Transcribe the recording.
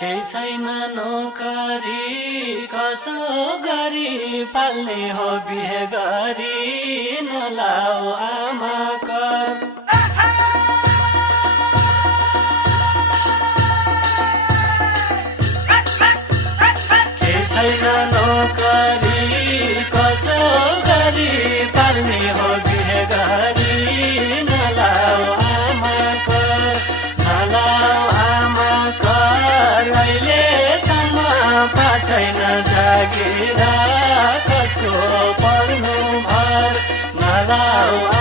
केही छैन नोकरी कसो गरी पाल्ने हो बिहे गरी नलाऊ आमा कर केही छैन नोकरी कसो गरी पाल्ने हो बिहे गरी नलाऊ आमा कर नलाऊ आमा कर अहिलेसम्म छैन जागिरा कसको पर्नु भर नलाऊ